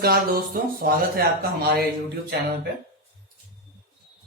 नमस्कार दोस्तों, स्वागत है आपका हमारे YouTube चैनल पे।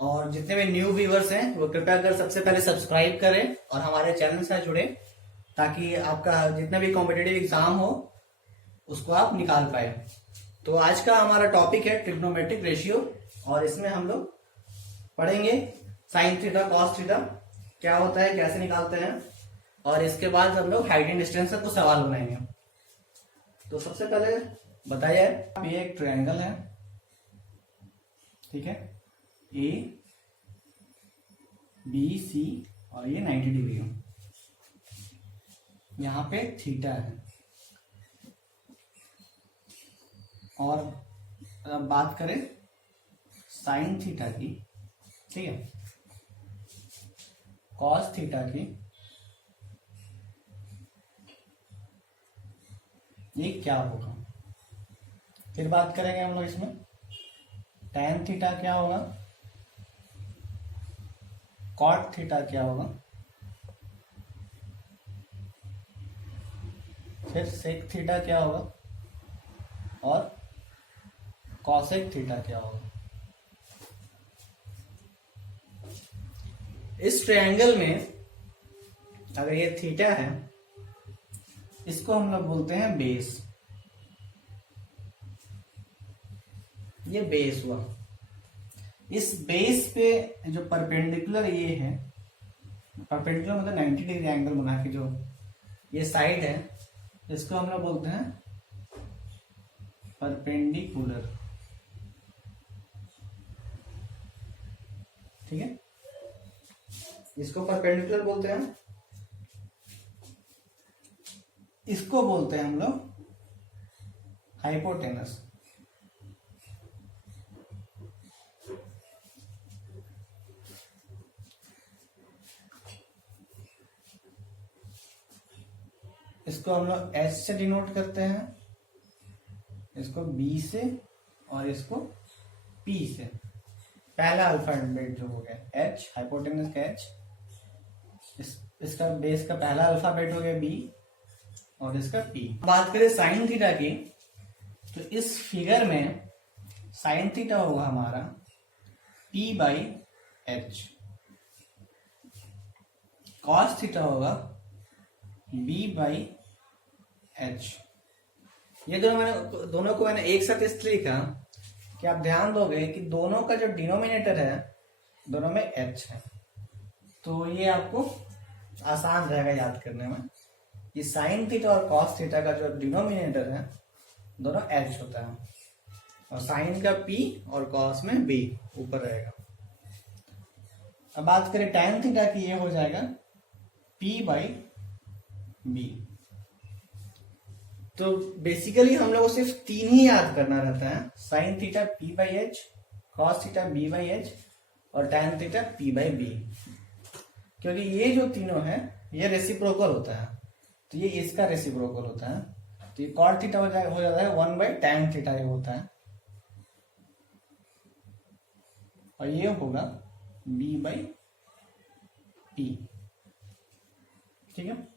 और जितने भी न्यू व्यूवर्स हैं वो कृपया कर सबसे पहले सब्सक्राइब करें और हमारे चैनल से जुड़े, ताकि आपका जितना भी कॉम्पिटिटिव एग्जाम हो उसको आप निकाल पाए। तो आज का हमारा टॉपिक है ट्रिग्नोमेट्रिक रेशियो, और इसमें हम लोग पढ़ेंगे साइन थीटा कॉस थीटा क्या होता है, कैसे निकालते हैं, और इसके बाद हम लोग हाइट एंड डिस्टेंस से कुछ सवाल बनाएंगे। तो सबसे पहले बताइए, ये एक ट्रायंगल है, ठीक है, ए बी सी और ये 90 डिग्री है। यहाँ पे थीटा है। और अब बात करें साइन थीटा की, ठीक है, कॉस थीटा की, ये क्या होगा। फिर बात करेंगे हम लोग इसमें टैन थीटा क्या होगा, कॉट थीटा क्या होगा, फिर सेक थीटा क्या होगा और कॉसेक थीटा क्या होगा। इस ट्रायंगल में अगर ये थीटा है, इसको हम लोग बोलते हैं बेस। ये बेस हुआ। इस बेस पे जो परपेंडिकुलर ये है, परपेंडिकुलर मतलब 90 डिग्री एंगल बना के जो ये साइड है, इसको हम लोग बोलते हैं परपेंडिकुलर, ठीक है, इसको परपेंडिकुलर बोलते हैं। इसको बोलते हैं हम लोग हाइपोटेनस। इसको हम लोग H से डिनोट करते हैं, इसको B से, और इसको P से। पहला अल्फाबेट जो हो गया H, हाइपोटेनस का H, इसका बेस का पहला अल्फाबेट हो गया B, और इसका P। बात करें साइन थीटा की, तो इस फिगर में साइन थीटा होगा हमारा P/H, कॉस थीटा होगा B/H। ये दोनों को मैंने एक साथ इसलिए लिखा कि आप ध्यान दोगे कि दोनों का जो डिनोमिनेटर है दोनों में H है, तो ये आपको आसान रहेगा याद करने में। ये साइन थीटा और कॉस थीटा का जो डिनोमिनेटर है दोनों H होता है, और साइन का P और कॉस में B ऊपर रहेगा। अब बात करें टैन थीटा की, ये हो जाएगा P/B। तो बेसिकली हम लोग को सिर्फ तीन ही याद करना रहता है, sine theta P/H, cos theta B/H और टैन थीटा P/B, क्योंकि ये जो तीनों है ये रेसिप्रोकल होता है। तो ये इसका रेसिप्रोकल होता है, तो ये कॉट थीटा हो जाता है 1/tan थीटा ये होता है, और ये होगा B/P, ठीक है।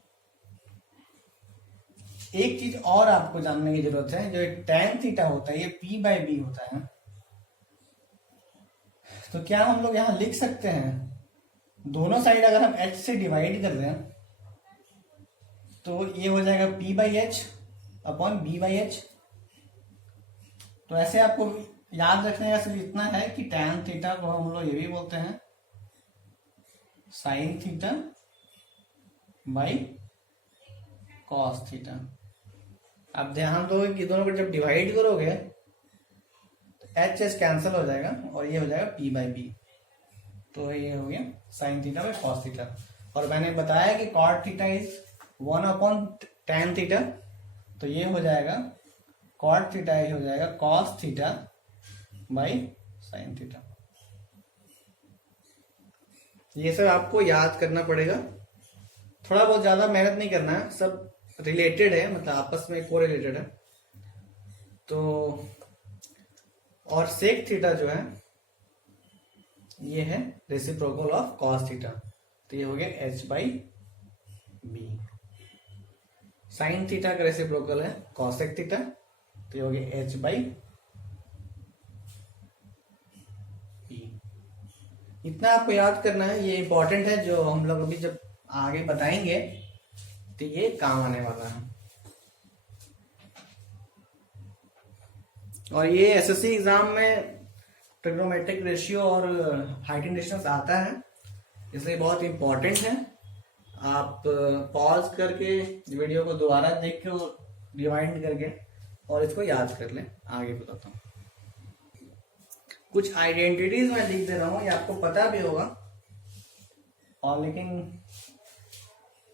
एक चीज और आपको जानने की जरूरत है, जो tan थीटा होता है ये P/B होता है। तो क्या हम लोग यहां लिख सकते हैं, दोनों साइड अगर हम H से डिवाइड कर दें तो ये हो जाएगा P/H/B/H। तो ऐसे आपको याद रखने का सिर्फ इतना है कि tan थीटा को हम लोग ये भी बोलते हैं sine theta by cos theta. आप ध्यान दो कि दोनों को जब डिवाइड करोगे तो H कैंसिल हो जाएगा और ये हो जाएगा P/B। तो ये हो गया sine theta by cos theta. और मैंने बताया कि cot theta is 1/tan theta, तो ये हो जाएगा कॉट थीटा, ये हो जाएगा cos theta by sine theta. ये सब आपको याद करना पड़ेगा, थोड़ा बहुत ज्यादा मेहनत नहीं करना है, सब रिलेटेड है, मतलब आपस में को रिलेटेड है। तो और सेक थीटा जो है ये है रेसिप्रोकल ऑफ कॉस थीटा, तो ये हो गया H/B। साइन थीटा का रेसिप्रोकल है कॉसेक थीटा, तो ये हो गया h बाई e। इतना आपको याद करना है, ये इंपॉर्टेंट है, जो हम लोग अभी जब आगे बताएंगे तो ये काम आने वाला है। और ये एसएससी एग्जाम में ट्रिग्नोमेट्रिक रेशियो और हाइट एंड डिस्टेंस आता है, इसलिए बहुत इंपॉर्टेंट है। आप पॉज करके वीडियो को दोबारा देख के और रिवाइंड करके और इसको याद कर लें। आगे बताता हूँ। कुछ आइडेंटिटीज मैं लिख दे रहा हूँ, ये आपको पता भी होगा, और लेकिन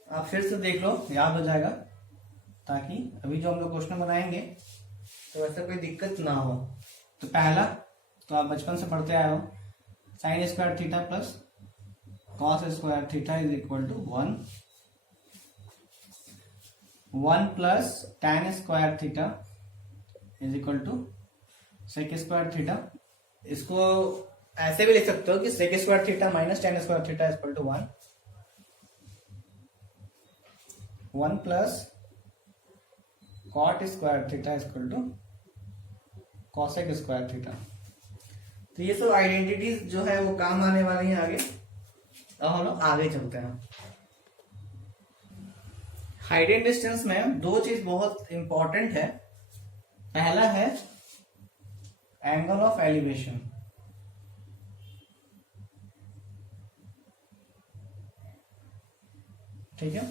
आप फिर से देख लो, याद हो जाएगा, ताकि अभी जो हम लोग क्वेश्चन बनाएंगे तो वैसे कोई दिक्कत ना हो। तो पहला तो आप बचपन से पढ़ते आए हो, sine square theta plus cos square theta is equal to 1 plus tan square theta is equal to sec square theta. इसको ऐसे भी लिख सकते हो कि sec square theta minus tan square theta is equal to 1 plus cot square theta is equal to cosec square theta. तो ये सब आइडेंटिटीज जो है वो काम आने वाली हैं आगे। अब हम लोग आगे चलते हैं। हाइट एंड डिस्टेंस में दो चीज बहुत इंपॉर्टेंट है। पहला है एंगल ऑफ एलिवेशन, ठीक है।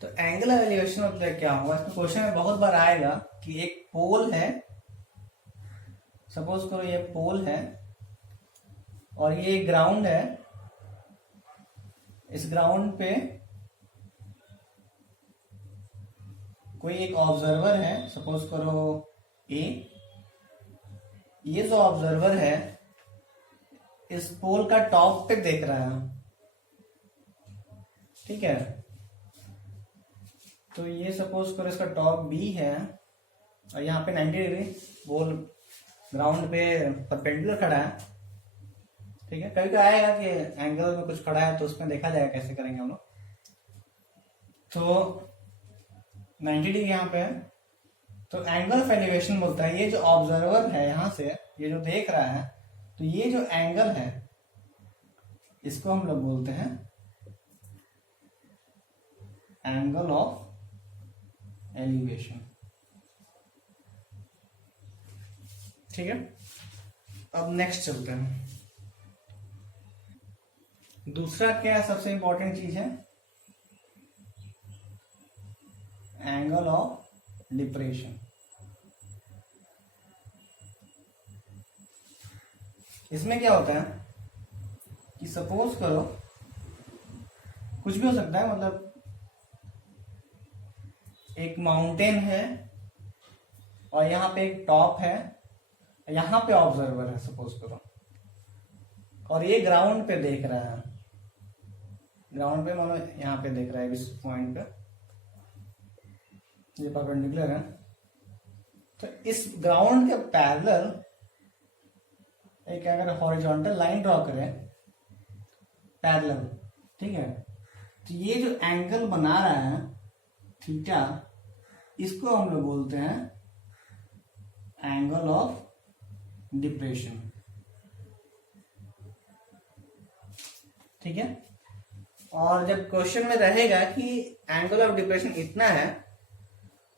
तो एंगल ऑफ एलिवेशन मतलब क्या होगा, इसमें क्वेश्चन में बहुत बार आएगा कि एक पोल है, सपोज करो ये पोल है और ये ग्राउंड है। इस ग्राउंड पे कोई एक ऑब्जर्वर है, सपोज करो ए। ये जो ऑब्जर्वर है इस पोल का टॉप पे देख रहा है, ठीक है। तो ये सपोज करो इसका टॉप बी है और यहाँ पे 90 डिग्री पोल ग्राउंड पे परपेंडिकुलर खड़ा है, ठीक है। कभी कभी आएगा कि एंगल में कुछ खड़ा है तो उसमें देखा जाएगा कैसे करेंगे हम लोग। तो 90 डिग्री यहाँ पे है, तो एंगल ऑफ एलिवेशन बोलता है ये जो ऑब्जर्वर है यहाँ से ये जो देख रहा है, तो ये जो एंगल है इसको हम लोग बोलते हैं एंगल ऑफ एलिवेशन, ठीक है। अब नेक्स्ट चलते हैं। दूसरा क्या सबसे इंपॉर्टेंट चीज है, एंगल ऑफ डिप्रेशन। इसमें क्या होता है कि सपोज करो कुछ भी हो सकता है, मतलब एक माउंटेन है और यहाँ पे एक टॉप है, यहाँ पे ऑब्जर्वर है सपोज करो, और ये ग्राउंड पे देख रहा है। ग्राउंड पे मतलब यहाँ पे देख रहा है, इस पॉइंट पे ये परपेंडिकुलर है। तो इस ग्राउंड के पैरेलल एक अगर हॉरिजॉन्टल लाइन ड्रॉ करें पैरेलल, ठीक है, तो ये जो एंगल बना रहा है थीटा, इसको हम लोग बोलते हैं एंगल ऑफ डिप्रेशन, ठीक है। और जब क्वेश्चन में रहेगा कि एंगल ऑफ डिप्रेशन इतना है,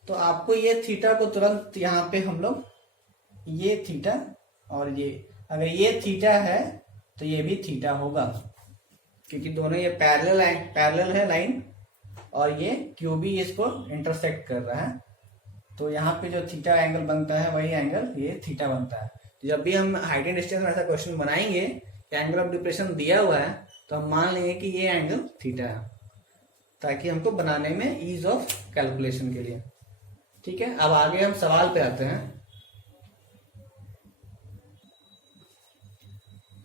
तो आपको ये थीटा को तुरंत यहाँ पे हम लोग ये थीटा और ये, अगर ये थीटा है तो ये भी थीटा होगा, क्योंकि दोनों ये पैरेलल है लाइन, और ये क्यू भी इसको इंटरसेक्ट कर रहा है। तो यहाँ पे जो थीटा एंगल बनता है वही एंगल ये थीटा बनता है। तो जब भी हम हाइट एंड डिस्टेंस में ऐसा क्वेश्चन बनाएंगे कि एंगल ऑफ डिप्रेशन दिया हुआ है, तो हम मान लेंगे कि ये एंगल थीटा है, ताकि हमको बनाने में ईज ऑफ कैलकुलेशन के लिए, ठीक है। अब आगे हम सवाल पे आते हैं।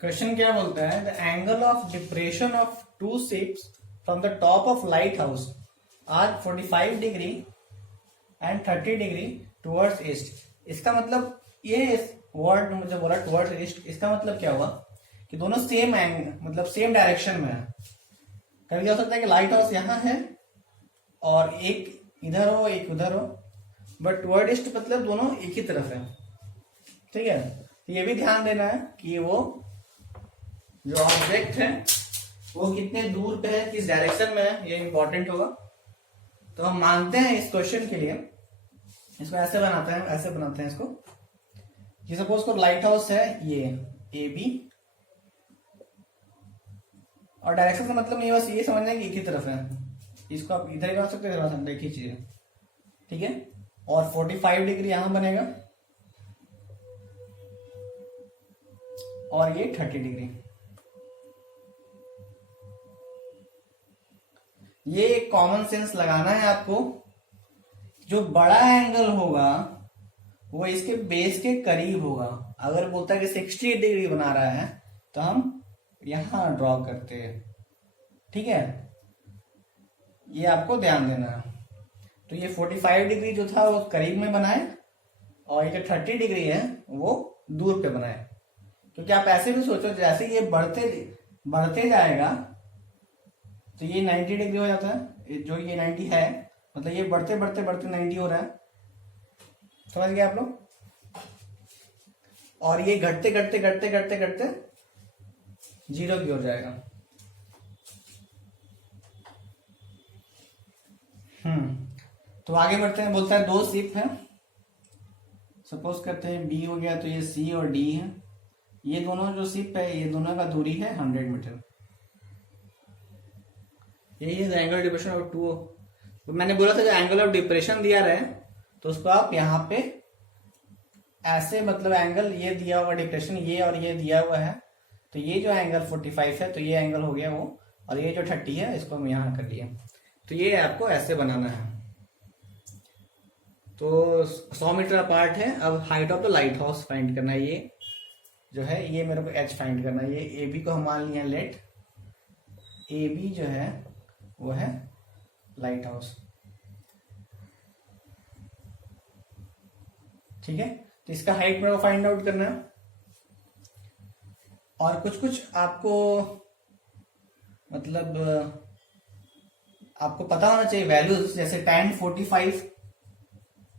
क्वेश्चन क्या बोलता है, the angle of depression of two ships from the top of light house are 45 degree and 30 degree towards east. इसका मतलब ये वर्ड मुझे बोला टुवर्ड्स ईस्ट, इसका मतलब क्या हुआ कि दोनों सेम मतलब सेम डायरेक्शन में है। कभी हो सकता है कि लाइट हाउस यहाँ है और एक इधर हो एक उधर हो, बट वर्ड ईस्ट मतलब दोनों एक ही तरफ है, ठीक है। तो ये भी ध्यान देना है कि वो जो ऑब्जेक्ट है वो कितने दूर पे है, किस डायरेक्शन में है, ये इंपॉर्टेंट होगा। तो हम मानते हैं इस क्वेश्चन के लिए, इसको ऐसे बनाते हैं, ऐसे बनाते हैं इसको कि सपोज को लाइट हाउस है ये ए बी, और डायरेक्शन का मतलब नहीं, बस ये समझना है कि एक ही तरफ है। इसको आप इधर ही बना सकते हैं, एक ही चीज है, ठीक है। और 45 डिग्री यहां बनेगा और ये 30 डिग्री। ये एक कॉमन सेंस लगाना है आपको। जो बड़ा एंगल होगा वो इसके बेस के करीब होगा। अगर बोलता है कि 60 डिग्री बना रहा है तो हम यहां ड्रॉ करते हैं, ठीक है। ये आपको ध्यान देना है। तो ये 45 डिग्री जो था वो करीब में बनाए, और ये जो 30 डिग्री है वो दूर पे बनाए। क्योंकि आप ऐसे भी सोचो, जैसे ये बढ़ते जाएगा तो ये 90 डिग्री हो जाता है, जो ये 90 है, मतलब ये बढ़ते बढ़ते बढ़ते 90 हो रहा है, समझ गए आप लोग। और ये घटते घटते घटते घटते घटते 0 की ओर जाएगा। तो आगे बढ़ते हैं। बोलता है 2 शिप है, सपोज करते हैं बी हो गया, तो ये सी और डी है। ये दोनों जो शिप है ये दोनों का दूरी है 100 मीटर। यही है एंगल डिप्रेशन ऑफ 2। तो मैंने बोला था जो एंगल ऑफ डिप्रेशन दिया रहे तो उसको आप यहाँ पे ऐसे, मतलब एंगल ये दिया हुआ डिप्रेशन, ये और ये दिया हुआ है, तो ये जो एंगल 45 है तो ये एंगल हो गया वो, और ये जो 30 है इसको हम यहाँ कर लिए। तो ये आपको ऐसे बनाना है। तो 100 मीटर अपार्ट है। अब height of the light house find करना है। ये जो है ये मेरे को एच फाइंड करना है। ये ए बी को हम मान लिया, लेट ए बी जो है वो है लाइट हाउस, ठीक है। तो इसका हाइट मेरे को फाइंड आउट करना है। और कुछ कुछ आपको मतलब आपको पता होना चाहिए वैल्यूज, जैसे tan 45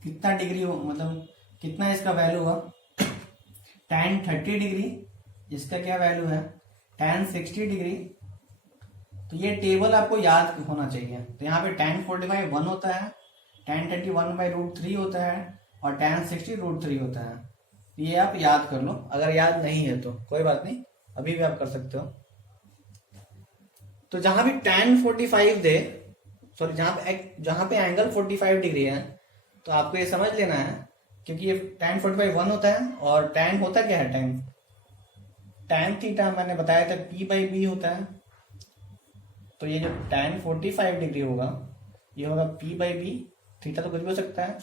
कितना डिग्री हो, मतलब कितना इसका वैल्यू हुआ। tan 30 डिग्री इसका क्या वैल्यू है, tan 60 डिग्री। तो ये टेबल आपको याद होना चाहिए। तो यहाँ पे tan 45 1 होता है, tan 30 1/√3 होता है, और tan 60 √3 होता है। ये आप याद कर लो, अगर याद नहीं है तो कोई बात नहीं, अभी भी आप कर सकते हो। तो जहां भी tan 45 दे, सॉरी जहां पे एंगल 45 डिग्री है, तो आपको ये समझ लेना है, क्योंकि ये tan 45 1 होता है, और tan होता क्या है, tan थीटा मैंने बताया था p/b होता है। तो ये जो tan 45 डिग्री होगा ये होगा p/b। थीटा तो कुछ भी हो सकता है,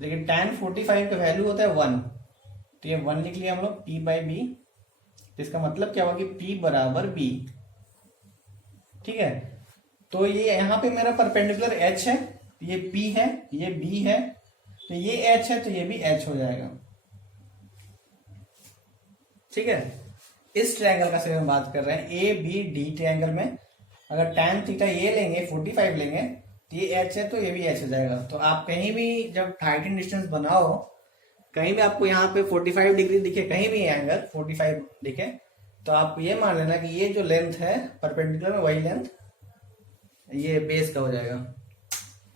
लेकिन tan 45 का वैल्यू होता है 1, तो ये 1 लिख लिया हम लोग p/b। तो इसका मतलब क्या होगा कि p बराबर b, ठीक है। तो ये यहाँ पे मेरा परपेंडिकुलर h है, ये p है, ये b है, तो ये h है, तो ये भी h हो जाएगा, ठीक है। इस ट्रायंगल का से हम बात कर रहे हैं, ए बी डी ट्रायंगल में। अगर tan थीटा ये लेंगे 45 लेंगे तो ये h है, तो ये भी h हो जाएगा। तो आप कहीं भी जब हाइट एंड डिस्टेंस बनाओ, कहीं भी आपको यहाँ पे 45 डिग्री दिखे, कहीं भी एंगल 45 दिखे, तो आप ये मान लेना कि ये जो लेंथ है परपेंडिकुलर में वही लेंथ ये बेस का हो जाएगा।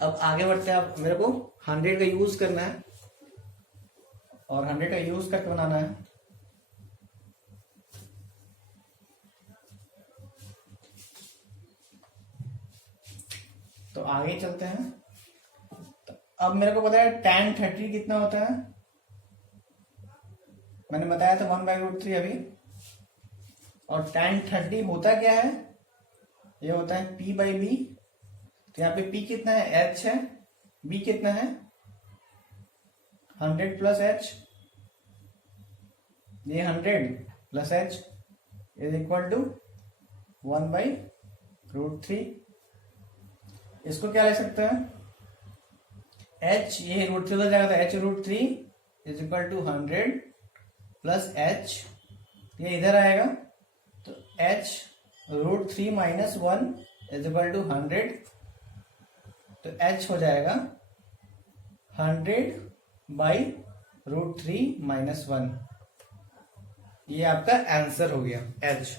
अब आगे बढ़ते हैं। आप मेरे को 100 का यूज करना है, और 100 का यूज करके बनाना है। तो आगे चलते हैं। तो अब मेरे को पता है tan 30 कितना होता है, मैंने बताया था 1/√3 अभी। और tan 30 होता क्या है, ये होता है p/b। तो यहाँ पे p कितना है, h है, b कितना है 100 प्लस h, ये 100 plus h is equal to 1/√3। इसको क्या ले सकते हैं, h ये √3 हो जाएगा, तो h√3 is equal to 100 plus h, ये इधर आएगा, तो h√3 minus 1 is equal to 100, तो h हो जाएगा 100/√3 - 1। ये आपका आंसर हो गया h।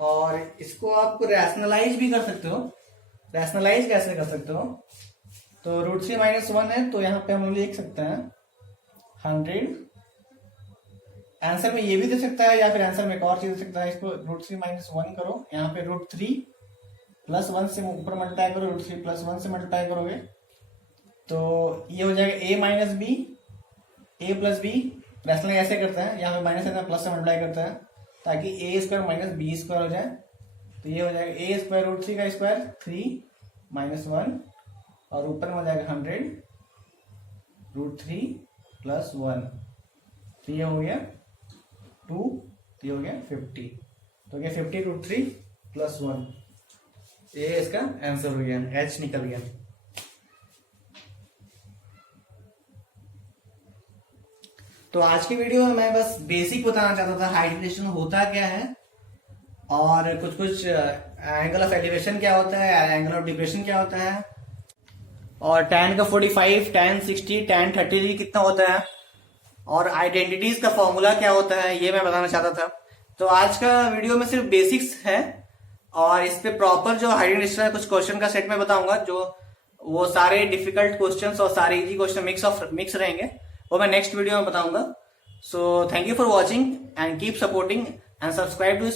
और इसको आप रैशनलाइज भी कर सकते हो। रैशनलाइज कैसे कर सकते हो? तो √3 - 1 है, तो यहाँ पे हम लोग लिख सकते हैं 100। आंसर में ये भी दे सकता है, या फिर आंसर में एक और चीज दे सकता है। इसको √3 - 1 करो, यहाँ पे √3 + 1 से ऊपर मल्टीप्लाई करो, √3 + 1 से मल्टीप्लाई करोगे तो ये हो जाएगा a - b, a + b। Rational ऐसे करता है, यहाँ पे माइनस है प्लस से मल्टीप्लाई करता है, ताकि a² - b² हो जाए। तो ये हो जाएगा a² √3 का स्क्वायर 3 - 1, और ऊपर में हो जाएगा 100 √3 + 1। तो ये हो गया 2, तो ये हो गया 50। तो क्या 50 √3 + 1, ये इसका आंसर हो गया, h निकल गया। तो आज की वीडियो में मैं बस बेसिक बताना चाहता था, हाइट रिलेशन होता क्या है, और कुछ एंगल ऑफ एलिवेशन क्या होता है, एंगल ऑफ डिप्रेशन क्या होता है, और tan का 45, tan 60, tan 33 कितना होता है, और आइडेंटिटीज का फॉर्मूला क्या होता है, ये मैं बताना चाहता था। तो आज का वीडियो में सिर्फ बेसिक्स है, और इस पे प्रॉपर जो हाइट रिलेशन है कुछ क्वेश्चन का सेट में बताऊंगा, जो वो सारे डिफिकल्ट क्वेश्चंस और सारे इजी क्वेश्चन मिक्स रहेंगे, वो मैं नेक्स्ट वीडियो में बताऊंगा। So thank you for watching and keep supporting and subscribe to